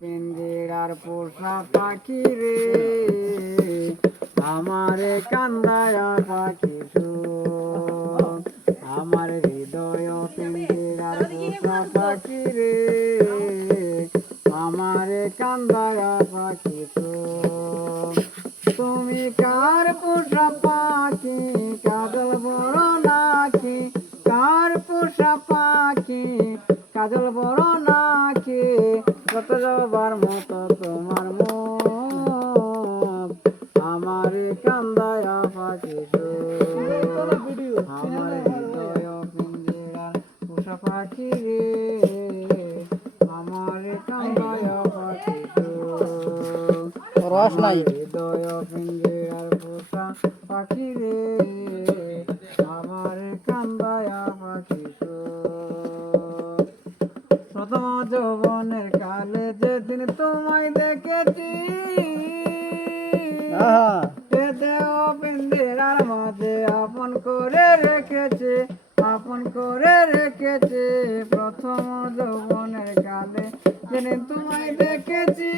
পিঞ্জিরার পোষা পাখি রে। আমারে কান্দায়া পাখি আমার হৃদয় পিঞ্জিরার পোষা পাখি রে। আমারে কান্দায়া পাখি তুমি কার পোষা পাখি? পোষা পাখি কাজল বড় নাকি? কত যাবার মতো তোমার মুখ আমার কান্দায়া পাখি আমার হৃদয় পিঞ্জিরার পোষা পাখি রে আমার কান্দায়া পাখি রস নাই। হৃদয় পিঞ্জিরার পোষা পাখি রে প্রথম যৌবনের কালে যেদিন তোমায় দেখেছি মাঝে আপন করে রেখেছে আপন করে রেখেছে। প্রথম যৌবনের কালে যেদিন তোমায় দেখেছি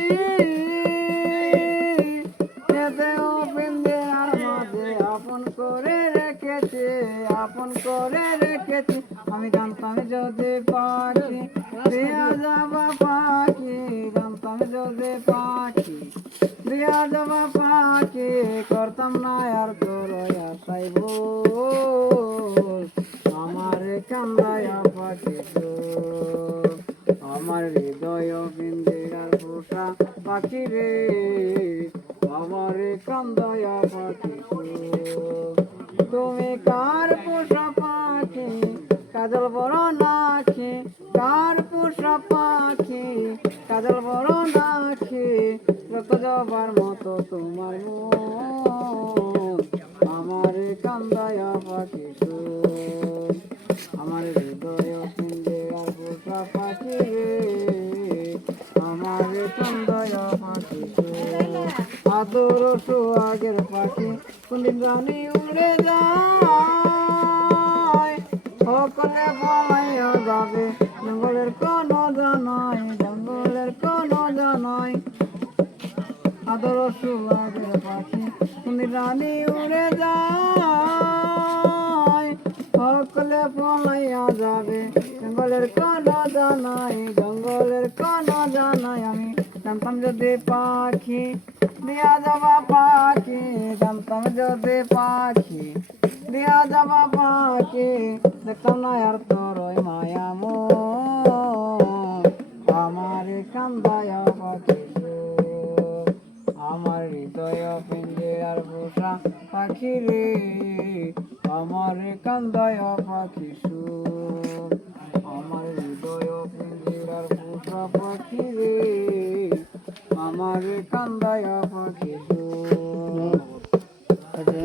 করে রেখেছে, আপন করে রেখেছে। আমি জানতাম যদি পাখি দেয়া যাবা পাখি, জানতাম যদি পাখি দেয়া যাবা পাখি, করতাম না আর তোর আশাইব আমার কান্দায়া পাখি আমার হৃদয় বিন্দিরার পোষা পাখি রে। আমার কান্দায়া পাখি তুমি কার পোষা পাখি কাজল বড় নাকি? কার পোষা পাখি কাজল বড় নাকি? যত যাবার মতো তোমার আমার কান্দায়া পাখি সুর। আমার হৃদয় পিঞ্জিরার পোষা পাখি আমার কান্দায়া পাখি আদর সোহাগের পাখি, কোনদিন রানী উড়ে যায়। সকলে পালাইয়া যাবে, জঙ্গলের কোনো জানাই, জঙ্গলের কোনো জানাই। আদর সোহাগের পাখি, কোনদিন রানী উড়ে যায়। সকলে পালাইয়া যাবে, জঙ্গলের কোনো জানাই, জঙ্গলের কোনো জানাই। আমি যদি পাখি দিয়া যাবা পাখি, জানতাম যদি পাখি। দিয়া যাবা পাখি, দেখতাম না আর তোর ওই মায়া মন। আমার কান্দায়া পাখি। আমার হৃদয় পিঞ্জিরার পোষা পাখি রে। আমার কান্দায় পাখি সুর আমার হৃদয় পিঞ্জিরার পোষা পাখি রে। আমার কান্দায় পাখি